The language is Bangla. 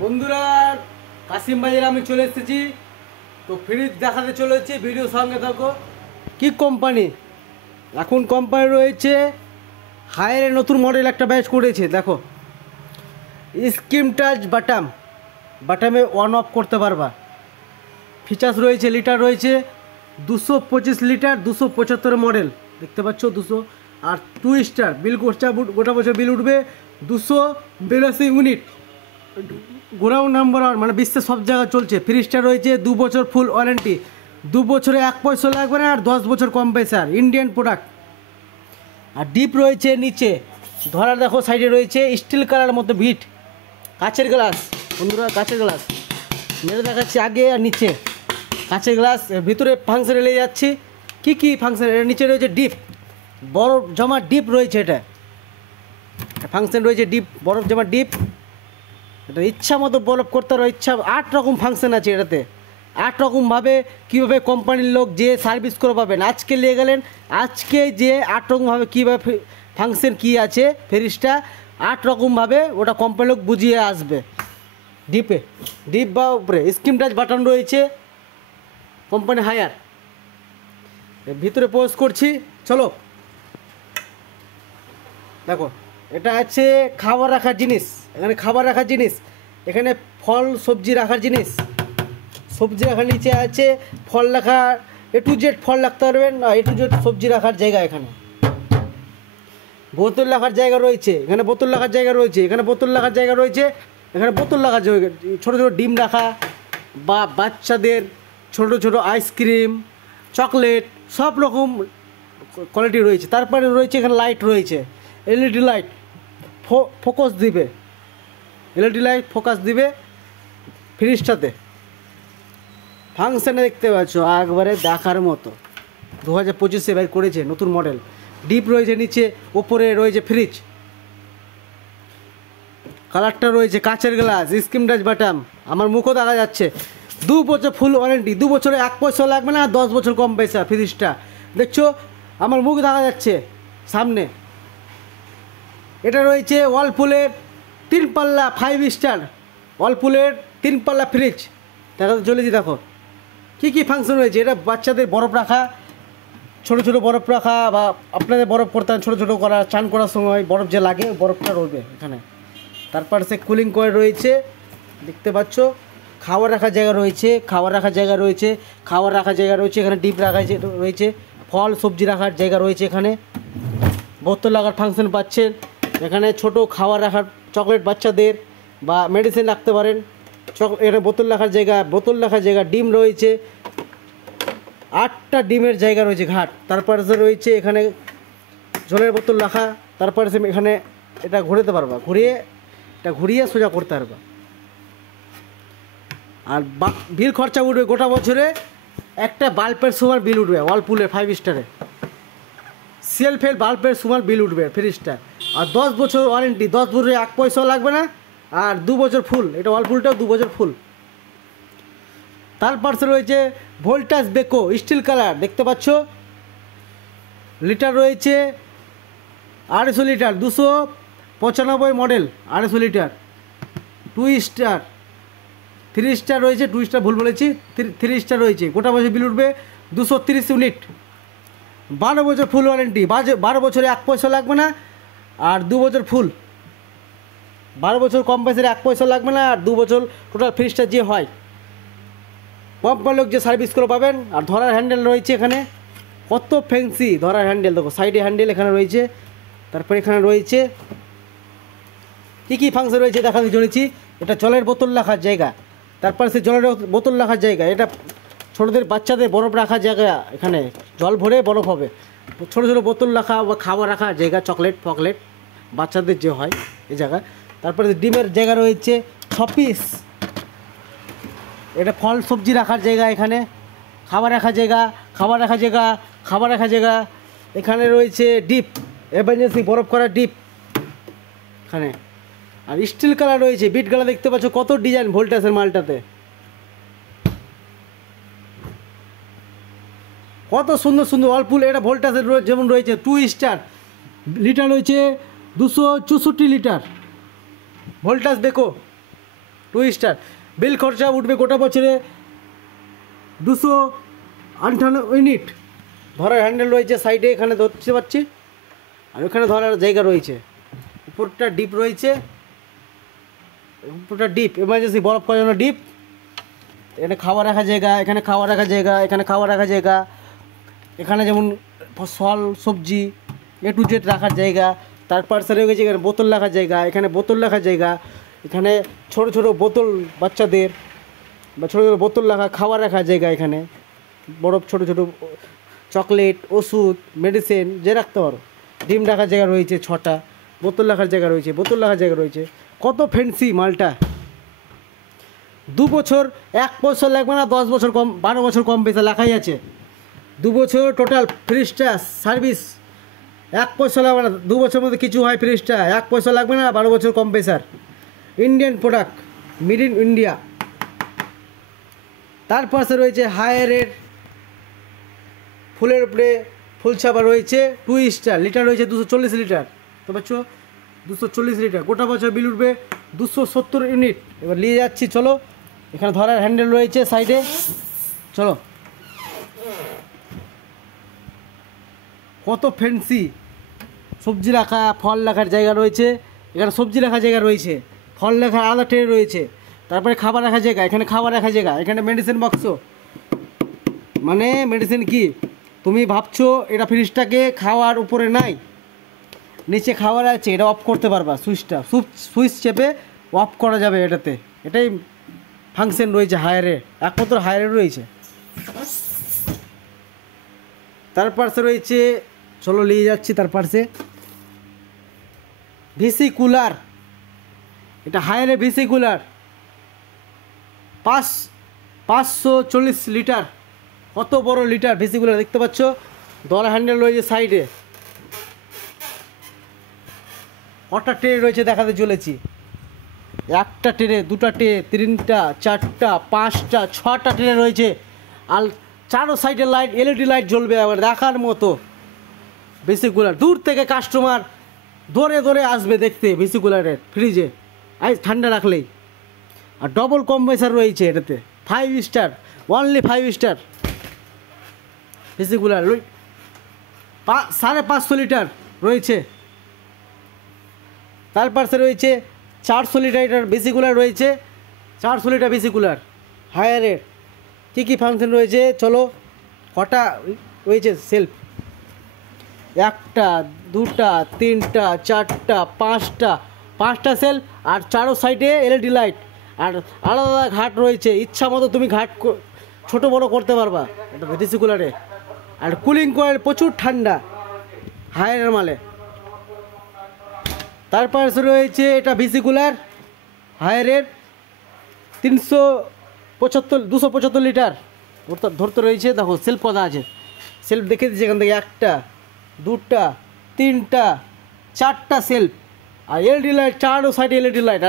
বন্ধুরা, কাশিম বাজারে আমি চলে এসেছি। তো ফ্রিজ দেখাতে চলেছি, ভিডিও সঙ্গে থাকো। কি কোম্পানি? এখন কোম্পানি রয়েছে হায়ারের নতুন মডেল একটা ব্যাচ করেছে। দেখো, স্ক্রিন টাচ বাটামে অন অফ করতে পারবা। ফিচার্স রয়েছে, লিটার রয়েছে 225 লিটার, 275 মডেল দেখতে পাচ্ছ 200। আর 2 স্টার বিল খরচা গোটা বছর বিল উঠবে 282 ইউনিট। গোডাউন নাম্বার 1, মানে বিশ্বের সব জায়গায় চলছে। ফ্রিজটা রয়েছে 2 বছর ফুল ওয়ারেন্টি, 2 বছরে 1 পয়সা লাগবে না, আর 10 বছর কম্প্রেসার, ইন্ডিয়ান প্রোডাক্ট। আর ডিপ রয়েছে নিচে, ধরার দেখো সাইডে রয়েছে স্টিল কালার মতো বিট, কাচের গ্লাস। বন্ধুরা, কাচের গ্লাস মেরে দেখাচ্ছি আগে আর নিচে। কাচের গ্লাস, ভিতরে ফাংশন এলে যাচ্ছি। কি ফাংশন? এর নিচে রয়েছে ডিপ, বরফ জমা ডিপ রয়েছে। এটা ফাংশন রয়েছে ডিপ, বরফ জমা ডিপ। এটা ইচ্ছা মতো বরফ করতে পারো, ইচ্ছা 8 রকম ফাংশন আছে এটাতে। 8 রকমভাবে কীভাবে কোম্পানির লোক যে সার্ভিস করে পাবেন, আজকে নিয়ে গেলেন, আজকে যে 8 রকমভাবে কীভাবে ফাংশন কী আছে ফ্রিজটা, 8 রকমভাবে ওটা কোম্পানির লোক বুঝিয়ে আসবে। ডিপ বা উপরে স্ক্রিন টাচ বাটন রয়েছে, কোম্পানি হায়ার। ভিতরে পোস্ট করছি, চলো দেখো। এটা আছে খাবার রাখার জিনিস, এখানে খাবার রাখার জিনিস, এখানে ফল সবজি রাখার জিনিস। সবজি রাখার নিচে আছে ফল রাখা, A to Z ফল রাখতে পারবেন, A to Z সবজি রাখার জায়গা। এখানে বোতল রাখার জায়গা রয়েছে, এখানে বোতল রাখার জায়গা রয়েছে, এখানে বোতল রাখার জায়গা রয়েছে, এখানে বোতল রাখার জায়গা। ছোটো ছোটো ডিম রাখা বা বাচ্চাদের ছোটো ছোটো আইসক্রিম, চকলেট, সব রকম কোয়ালিটি রয়েছে। তারপরে রয়েছে এখানে লাইট রয়েছে, LED লাইট ফোকাস দিবে, LED লাইট ফোকাস দিবে ফ্রিজটাতে। ফাংশানে দেখতে পাচ্ছ একবারে দেখার মতো, 2025-এ বের করেছে নতুন মডেল। ডিপ রয়েছে নিচে, ওপরে রয়েছে ফ্রিজ। কালারটা রয়েছে কাচের গ্লাস, স্ক্রিন টাচ বাটাম, আমার মুখও দেখা যাচ্ছে। 2 বছর ফুল ওয়ারেন্টি, 2 বছরে 1 পয়সা লাগবে না, 10 বছর কম পয়সা। ফ্রিজটা দেখছো, আমার মুখ দেখা যাচ্ছে সামনে। এটা রয়েছে ওয়ালপুলের 3 পাল্লা 5 স্টার, ওয়ালপুলের 3 পাল্লা ফ্রিজ দেখাতে চলেছি। দেখো কী ফাংশন রয়েছে। এটা বাচ্চাদের বরফ রাখা, ছোটো ছোটো বরফ রাখা, বা আপনাদের বরফ করতে ছোটো ছোটো করা, চান করার সময় বরফ যে লাগে বরফটা রয়েছে এখানে। তারপর সে কুলিং কয়েল রয়েছে দেখতে পাচ্ছ। খাবার রাখার জায়গা রয়েছে, এখানে ডিপ রাখা রয়েছে, ফল সবজি রাখার জায়গা রয়েছে। এখানে বোতল রাখার ফাংশন পাচ্ছেন। এখানে ছোট খাবার রাখার, চকলেট বাচ্চাদের বা মেডিসিন রাখতে পারেন। এখানে বোতল রাখার জায়গা, ডিম রয়েছে 8টা ডিমের জায়গা রয়েছে ঘাট। তারপরে রয়েছে এখানে জলের বোতল রাখা। তারপরে এখানে এটা ঘুরাতে পারবা, ঘুরিয়ে সোজা করতে পারবা। আর বিল খরচা উঠবে গোটা বছরে একটা বাল্বের সমান বিল উঠবে। ওয়ালপুলের 5 স্টারে সেলফের বাল্বের সমান বিল উঠবে ফ্রিজটা। আর 10 বছর ওয়ারেন্টি, 10 বছরে 1 পয়সাও লাগবে না, আর 2 বছর ফুল। এটা ওয়ালপুলটাও 2 বছর ফুল। তার পাশে রয়েছে ভোল্টাস বেকো, স্টিল কালার দেখতে পাচ্ছ। লিটার রয়েছে 250 litre, 295 model, 250 litre. 2 star, 3 star রয়েছে, 2 স্টার ভুল বলেছি, 3 স্টার রয়েছে। গোটা বছর বিল উঠবে 230 ইউনিট। 12 বছর ফুল ওয়ারেন্টি, 12 বছরে 1 পয়সা লাগবে না, আর 2 বছর ফুল। 12 বছর কম পয়সার 1 পয়সা লাগবে না, আর 2 বছর টোটাল ফ্রিজটা যে হয় কোম্পানির লোক যে সার্ভিস করে পাবেন। আর ধরার হ্যান্ডেল রয়েছে এখানে, কত ফ্যান্সি ধরার হ্যান্ডেল। দেখো সাইডে হ্যান্ডেল এখানে রয়েছে। তারপরে এখানে রয়েছে কী ফাংশন রয়েছে দেখাতে চলেছি। এটা জলের বোতল রাখার জায়গা, তারপরে সে জলের বোতল রাখার জায়গা। এটা ছোটোদের বাচ্চাদের বরফ রাখার জায়গা, এখানে জল ভরে বরফ হবে। ছোটো ছোটো বোতল রাখা বা খাবার রাখার জায়গা, চকলেট ফকলেট বাচ্চাদের যে হয় এই জায়গা। তারপরে ডিমের জায়গা রয়েছে 6 পিস। এটা ফল সবজি রাখার জায়গা, এখানে খাবার রাখার জায়গা, এখানে রয়েছে ডিপ, এমার্জেন্সি বরফ করা ডিপ এখানে। আর স্টিল কালার রয়েছে, বিট কালার দেখতে পাচ্ছ, কত ডিজাইন ভোল্টাসের মালটাতে, কত সুন্দর সুন্দর ওয়ালপুল। এটা ভোল্টাসের যেমন রয়েছে 2 স্টার, লিটার রয়েছে 264 litre. Voltas Beko 2 star. Bill খরচা উঠবে গোটা বছরে 258 ইউনিট। ধরার হ্যান্ডেল রয়েছে সাইডে, এখানে ধরতে পারছি, আর ওখানে ধরার জায়গা রয়েছে। উপরটা ডিপ রয়েছে, উপরটা ডিপ, এমার্জেন্সি বরফ করার জন্য ডিপ। এখানে খাওয়া রাখা জায়গা, এখানে খাওয়া রাখা জায়গা, এখানে খাওয়া রাখা জায়গা, এখানে যেমন ফল সবজি A to Z রাখার জায়গা। তারপর স্যার হয়ে গেছে এখানে বোতল রাখার জায়গা, এখানে বোতল রাখার জায়গা, এখানে ছোট ছোট বোতল বাচ্চাদের বা ছোটো ছোটো বোতল রাখা, খাওয়া রাখার জায়গা, এখানে বরফ ছোটো ছোটো চকলেট, ওষুধ, মেডিসিন যে রাখতে পারো। ডিম রাখার জায়গা রয়েছে 6টা, বোতল রাখার জায়গা রয়েছে, বোতল রাখার জায়গা রয়েছে। কত ফ্যান্সি মালটা। 2 বছর, 1 বছর লাগবে না, 10 বছর কম, 12 বছর কম পয়সা লেখাই আছে। 2 বছর টোটাল ফ্রিজটা সার্ভিস, 1 পয়সা লাগবে না। 2 বছরের মধ্যে কিছু হয় ফ্রিজটা, 1 পয়সা লাগবে না, 12 বছর কম পয়সার। Indian product, made in India. তার পাশে রয়েছে হায়ারের ফুলের উপরে ফুল ছাপা রয়েছে 2 স্টার। লিটার রয়েছে 240 লিটার। তো পাচ্ছ 240 লিটার, গোটা বছর বিল উঠবে 270 ইউনিট। এবার নিয়ে যাচ্ছি, চলো। এখানে ধরার হ্যান্ডেল রয়েছে সাইডে, চলো। কত ফ্যান্সি। সবজি রাখা, ফল রাখার জায়গা রয়েছে, এখানে সবজি রাখার জায়গা রয়েছে, ফল রাখার আলাদা ট্রে রয়েছে। তারপরে খাবার রাখার জায়গা, এখানে খাবার রাখার জায়গা, এখানে মেডিসিন বক্স। মানে মেডিসিন কি তুমি ভাবছো এটা ফ্রিজটাকে খাওয়ার উপরে নাই, নিচে খাওয়ার আছে, এটা অফ করতে পারবা। সুইচটা সুইচ চেপে অফ করা যাবে এটাতে। এটাই ফাংশন রয়েছে হায়ারের, একমাত্র হায়ারের রয়েছে। তার পাশে রয়েছে, চলো নিয়ে যাচ্ছি তার পাশে ভিসি কুলার। এটা হায়ারের ভিসি কুলার, 540 লিটার। কত বড় লিটার ভিসি কুলার দেখতে পাচ্ছ। ধরা হ্যান্ডেল রয়েছে সাইডে। কটা ট্রে রয়েছে দেখাতে চলেছি। 1টা ট্রে, 2টা ট্রে, 3টা, 4টা, 5টা, 6টা ট্রে রয়েছে। আর 4 সাইডে লাইট, LED লাইট জ্বলবে, আবার দেখার মতো। ভিসি কুলার দূর থেকে কাস্টমার দৌড়ে দৌড়ে আসবে দেখতে ভিসি কুলারের ফ্রিজে, ঠান্ডা রাখলেই। আর ডবল কম্প্রেসার রয়েছে এটাতে, 5 star, only 5 star VC cooler. 550 litre রয়েছে। তার পাশে রয়েছে 400 লিটার ভিসি কুলার রয়েছে, 400 লিটার ভিসি কুলার হায়ারের। কী কী ফাংশন রয়েছে চলো। কটা রয়েছে সেলফ, 1টা, 2টা, 3টা, 4টা, 5টা সেলফ। আর 4 সাইডে LED লাইট, আর আলাদা ঘাট রয়েছে। ইচ্ছা মতো তুমি ঘাট ছোটো বড়ো করতে পারবা এটা ভিসি কুলারে। আর কুলিং কয়েল, প্রচুর ঠান্ডা হায়ারের মালে। তার পাশে রয়েছে এটা ভিসি কুলার হায়ারের, 275 লিটার ধরতে রয়েছে। দেখো সেলফ কথা আছে, সেলফ দেখে দিচ্ছি এখান থেকে। 1টা, 2টা, 3টা, 4টা সেলফ। আর LED লাইট, 4 সাইডে LED লাইট।